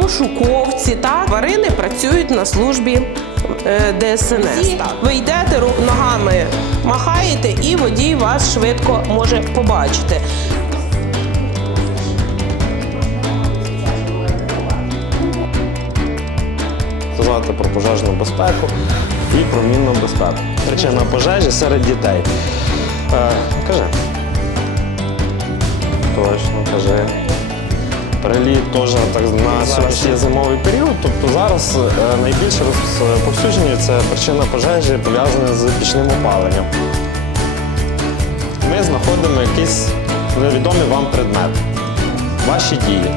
пошуковці. Так? Тварини працюють на службі е, ДСНС. Так. Ви йдете ногами, махаєте, і водій вас швидко може побачити. Знати про пожежну безпеку і про мінну безпеку. Причина пожежі серед дітей. Е, кажи. Приліт теж так на сьогодні є зимовий період. Тобто зараз е, найбільше розповсюдження це причина пожежі пов'язана з пічним опаленням. Ми знаходимо якийсь невідомий вам предмет. Ваші дії.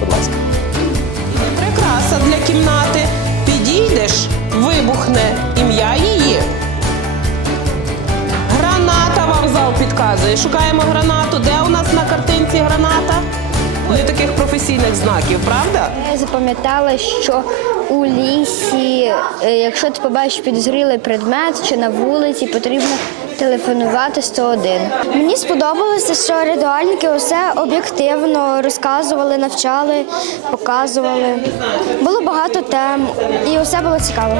Будь ласка. Прикраса для кімнати. Підійдеш, вибухне ім'я її. Граната вам зал підказує. Шукаємо гранату. Де у нас на картинці граната? Не таких професійних знаків, правда? Я запам'ятала, що у лісі, е, якщо ти побачиш підозрілий предмет чи на вулиці, потрібно телефонувати 101. Мені сподобалося, що рятувальники усе об'єктивно розказували, навчали, показували. Було багато тем і усе було цікаво.